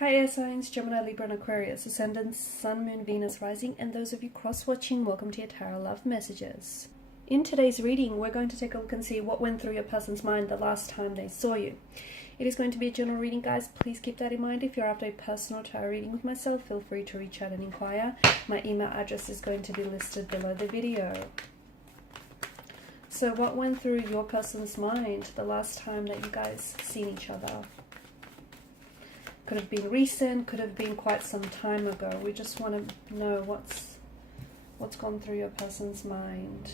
Hi air signs, Gemini, Libra and Aquarius, Ascendant, Sun, Moon, Venus, Rising, and those of you cross-watching, welcome to your Tarot Love Messages. In today's reading, we're going to take a look and see what went through your person's mind the last time they saw you. It is going to be a general reading, guys. Please keep that in mind. If you're after a personal tarot reading with myself, feel free to reach out and inquire. My email address is going to be listed below the video. So what went through your person's mind the last time that you guys seen each other? Could have been recent, could have been quite some time ago. We just want to know what's gone through your person's mind.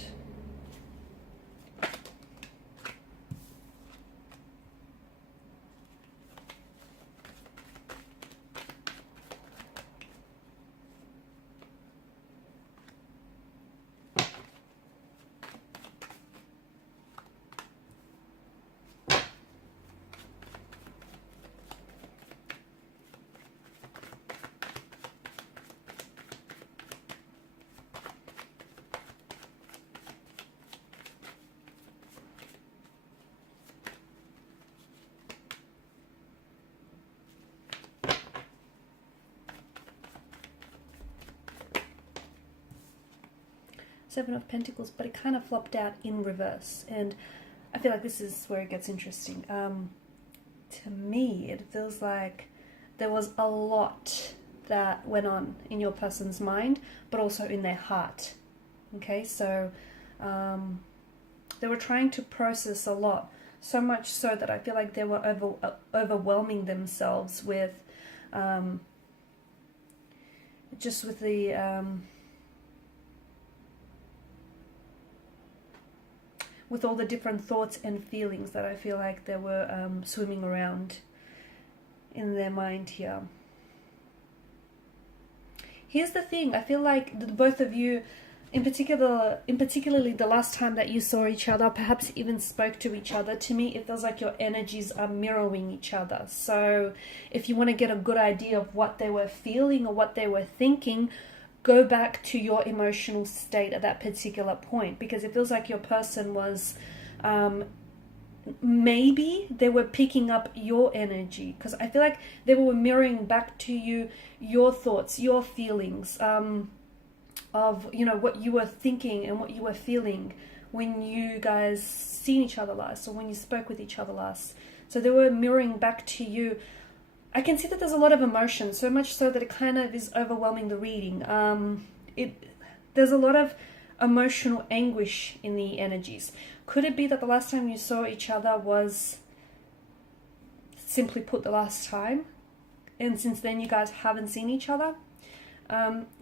Seven of Pentacles, but it kind of flopped out in reverse, and I feel like this is where it gets interesting. To me, it feels like there was a lot that went on in your person's mind, but also in their heart. Okay, so they were trying to process a lot, so much so that I feel like they were overwhelming themselves with just with the with all the different thoughts and feelings that I feel like they were swimming around in their mind here. Here's the thing, I feel like the both of you, particularly the last time that you saw each other, perhaps even spoke to each other, to me it feels like your energies are mirroring each other. So if you want to get a good idea of what they were feeling or what they were thinking, go back to your emotional state at that particular point, because it feels like your person was maybe they were picking up your energy, because I feel like they were mirroring back to you your thoughts, your feelings of, you know, what you were thinking and what you were feeling when you guys seen each other last, or when you spoke with each other last. So they were mirroring back to you. I can see that there's a lot of emotion, so much so that it kind of is overwhelming the reading. There's a lot of emotional anguish in the energies. Could it be that the last time you saw each other was, simply put, the last time, and since then you guys haven't seen each other?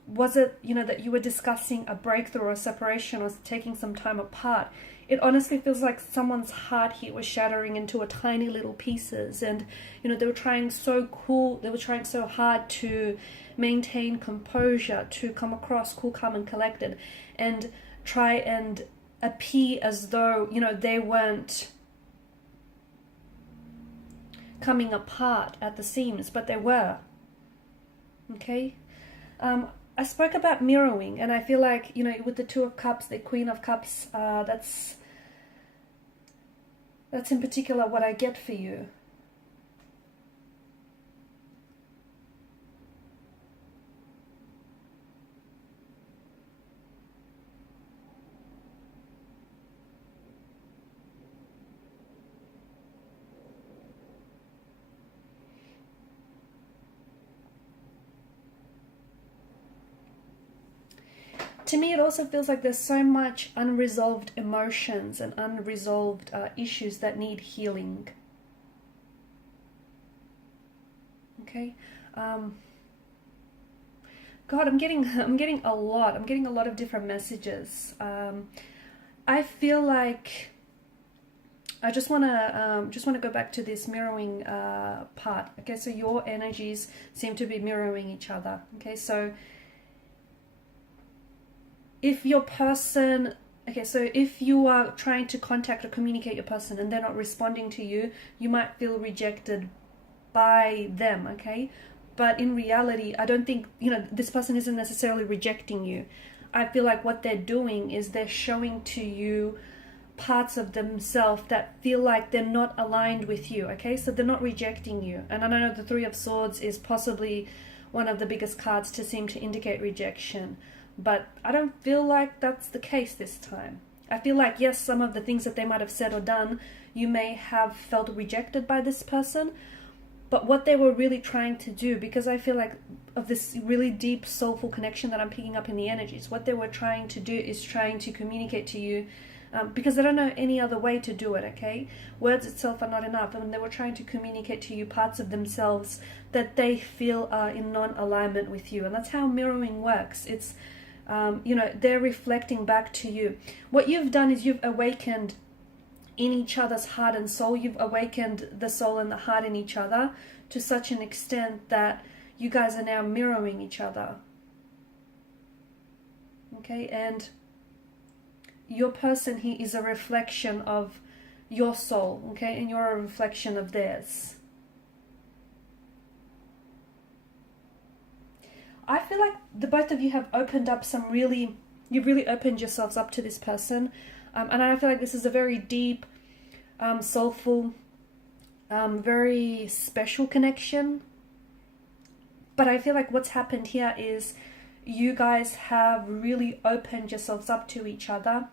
Was it, you know, that you were discussing a breakthrough or a separation or taking some time apart? It honestly feels like someone's heart here was shattering into a tiny little pieces, and you know, they were trying so hard to maintain composure, to come across cool, calm and collected, and try and appear as though, you know, they weren't coming apart at the seams, but they were. Okay, I spoke about mirroring, and I feel like, you know, with the Two of Cups, the Queen of Cups, that's in particular what I get for you. To me, it also feels like there's so much unresolved emotions and unresolved issues that need healing. Okay, God, I'm getting a lot. I'm getting a lot of different messages. I feel like I just wanna go back to this mirroring part. Okay, so your energies seem to be mirroring each other. Okay, so if your person, so if you are trying to contact or communicate your person and they're not responding to you, you might feel rejected by them, okay? But in reality, I don't think, you know, this person isn't necessarily rejecting you. I feel like what they're doing is they're showing to you parts of themselves that feel like they're not aligned with you, okay? So they're not rejecting you. And I know the Three of Swords is possibly one of the biggest cards to seem to indicate rejection, but I don't feel like that's the case this time. I feel like, yes, some of the things that they might have said or done, you may have felt rejected by this person, but what they were really trying to do, because I feel like of this really deep soulful connection that I'm picking up in the energies, what they were trying to do is trying to communicate to you, because they don't know any other way to do it, okay? Words itself are not enough, and they were trying to communicate to you parts of themselves that they feel are in non-alignment with you. And that's how mirroring works. It's, you know, they're reflecting back to you. What you've done is you've awakened in each other's heart and soul. You've awakened the soul and the heart in each other to such an extent that you guys are now mirroring each other. Okay, and your person here is a reflection of your soul, okay, and you're a reflection of theirs. I feel like the both of you have opened up some really, you've really opened yourselves up to this person. And I feel like this is a very deep, soulful, very special connection. But I feel like what's happened here is you guys have really opened yourselves up to each other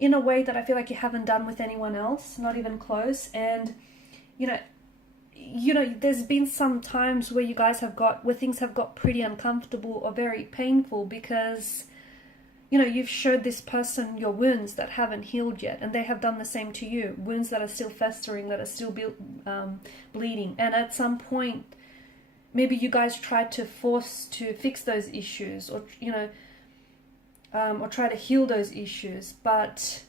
in a way that I feel like you haven't done with anyone else, not even close. And, you know, there's been some times where you guys have got, where things have got pretty uncomfortable or very painful because, you know, you've showed this person your wounds that haven't healed yet, and they have done the same to you. Wounds that are still festering, that are still bleeding. And at some point, maybe you guys tried to force to fix those issues, or, you know, or try to heal those issues. But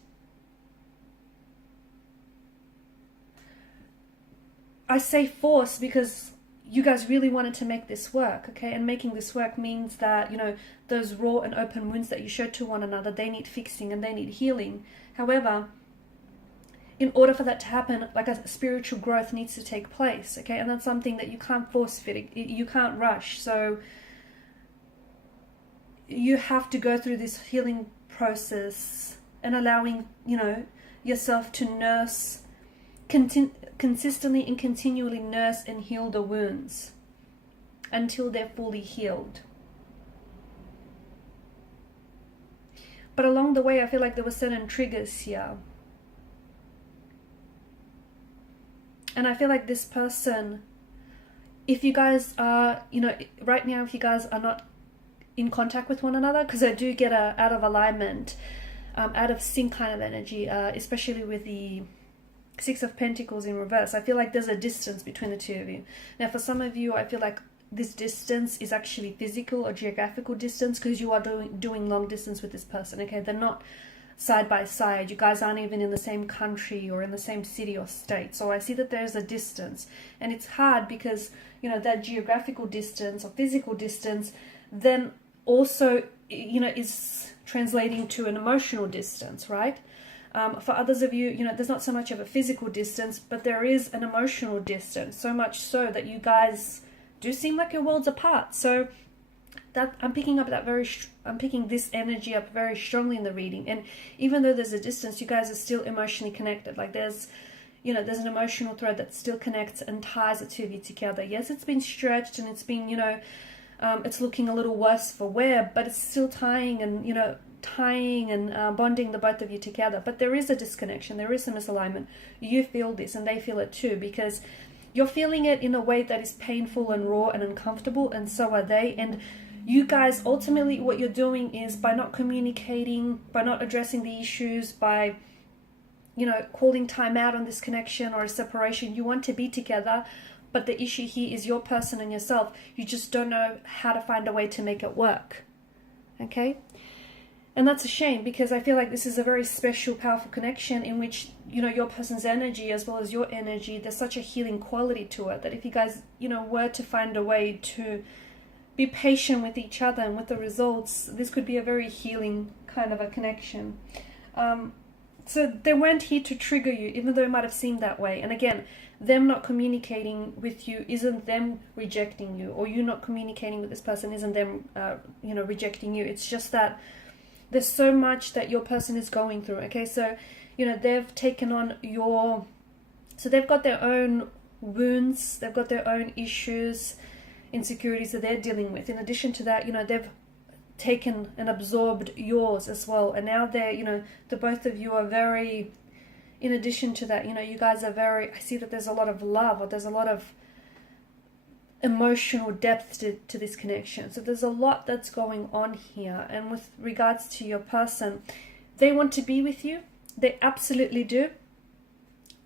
I say force because you guys really wanted to make this work, okay? And making this work means that, you know, those raw and open wounds that you showed to one another, they need fixing and they need healing. However, in order for that to happen, like a spiritual growth needs to take place, okay? And that's something that you can't force fit, you can't rush. So you have to go through this healing process and allowing, you know, yourself to nurse, consistently and continually nurse and heal the wounds until they're fully healed. But along the way, I feel like there were certain triggers here. And I feel like this person, if you guys are, you know, right now, if you guys are not in contact with one another, because I do get a out of alignment, out of sync kind of energy, especially with the Six of Pentacles in reverse. I feel like there's a distance between the two of you. Now, for some of you, I feel like this distance is actually physical or geographical distance, because you are doing long distance with this person, okay? They're not side by side. You guys aren't even in the same country or in the same city or state. So I see that there's a distance, and it's hard because, you know, that geographical distance or physical distance then also, you know, is translating to an emotional distance, right? For others of you, you know, there's not so much of a physical distance, but there is an emotional distance, so much so that you guys do seem like you're worlds apart. So that I'm picking up that I'm picking this energy up very strongly in the reading. And even though there's a distance, you guys are still emotionally connected. Like there's, you know, there's an emotional thread that still connects and ties the two of you together. Yes, it's been stretched and it's been, you know, it's looking a little worse for wear, but it's still tying and, you know, bonding the both of you together. But there is a disconnection, there is a misalignment. You feel this and they feel it too, because you're feeling it in a way that is painful and raw and uncomfortable, and so are they. And you guys, ultimately what you're doing is, by not communicating, by not addressing the issues, by, you know, calling time out on this connection or a separation, you want to be together. But the issue here is your person and yourself. You just don't know how to find a way to make it work. Okay? And that's a shame, because I feel like this is a very special, powerful connection in which, you know, your person's energy as well as your energy, there's such a healing quality to it that if you guys, you know, were to find a way to be patient with each other and with the results, this could be a very healing kind of a connection. So they weren't here to trigger you, even though it might have seemed that way. And again, them not communicating with you isn't them rejecting you, or you not communicating with this person isn't them, you know, rejecting you. It's just that there's so much that your person is going through, okay? So you know, they've taken on your, so they've got their own wounds, they've got their own issues, insecurities that they're dealing with. In addition to that, you know, they've taken and absorbed yours as well, and now they're, you know, the both of you are very, in addition to that, you know, you guys are very, I see that there's a lot of love, or there's a lot of emotional depth to this connection. So there's a lot that's going on here. And with regards to your person, they want to be with you, they absolutely do,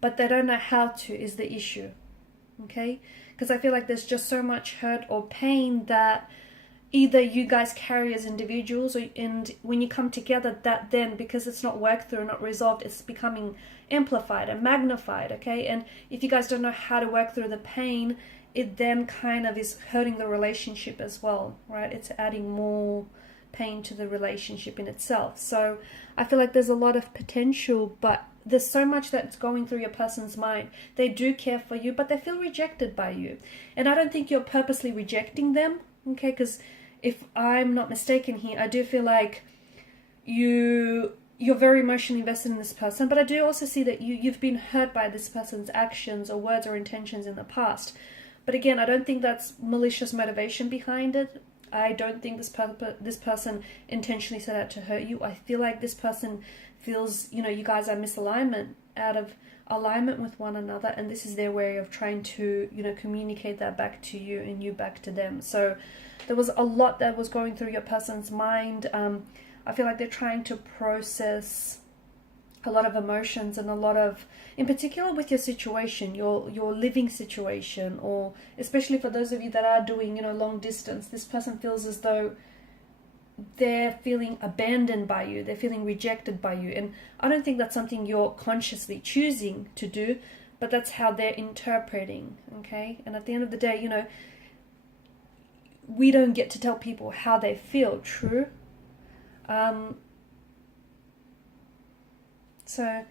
but they don't know how to, is the issue. Okay, because I feel like there's just so much hurt or pain that either you guys carry as individuals, or, and when you come together, that then, because it's not worked through, not resolved, it's becoming amplified and magnified. Okay, and if you guys don't know how to work through the pain, it then kind of is hurting the relationship as well, right? It's adding more pain to the relationship in itself. So I feel like there's a lot of potential, but there's so much that's going through your person's mind. They do care for you, but they feel rejected by you. And I don't think you're purposely rejecting them, okay? Because if I'm not mistaken here, I do feel like you're very emotionally invested in this person, but I do also see that you've been hurt by this person's actions or words or intentions in the past. But again, I don't think that's malicious motivation behind it. I don't think this person intentionally set out to hurt you. I feel like this person feels, you know, you guys are misalignment, out of alignment with one another, and this is their way of trying to, you know, communicate that back to you and you back to them. So there was a lot that was going through your person's mind. I feel like they're trying to process a lot of emotions, and a lot of, in particular with your situation, your living situation, or especially for those of you that are doing, you know, long distance, this person feels as though they're feeling abandoned by you, they're feeling rejected by you. And I don't think that's something you're consciously choosing to do, but that's how they're interpreting, okay? And at the end of the day, you know, we don't get to tell people how they feel, true? So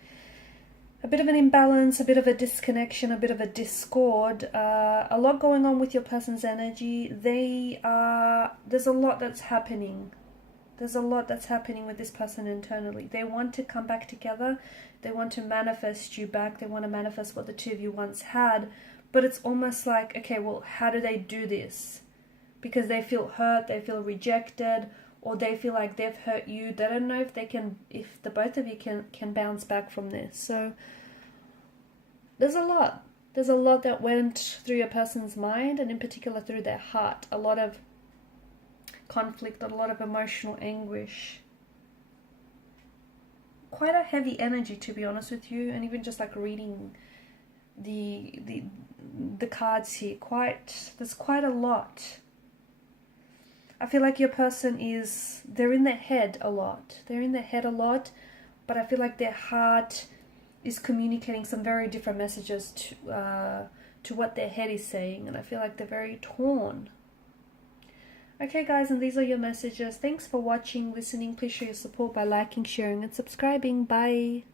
a bit of an imbalance, a bit of a disconnection, a bit of a discord, a lot going on with your person's energy. There's a lot that's happening. There's a lot that's happening with this person internally. They want to come back together. They want to manifest you back. They want to manifest what the two of you once had. But it's almost like, okay, well, how do they do this? Because they feel hurt, they feel rejected, or they feel like they've hurt you. They don't know if they can, if the both of you can bounce back from this. So there's a lot. There's a lot that went through your person's mind, and in particular through their heart. A lot of conflict, a lot of emotional anguish. Quite a heavy energy, to be honest with you. And even just like reading the cards here, there's quite a lot. I feel like your person they're in their head a lot. They're in their head a lot, but I feel like their heart is communicating some very different messages to what their head is saying, and I feel like they're very torn. Okay guys, and these are your messages. Thanks for watching, listening. Please show your support by liking, sharing and subscribing. Bye.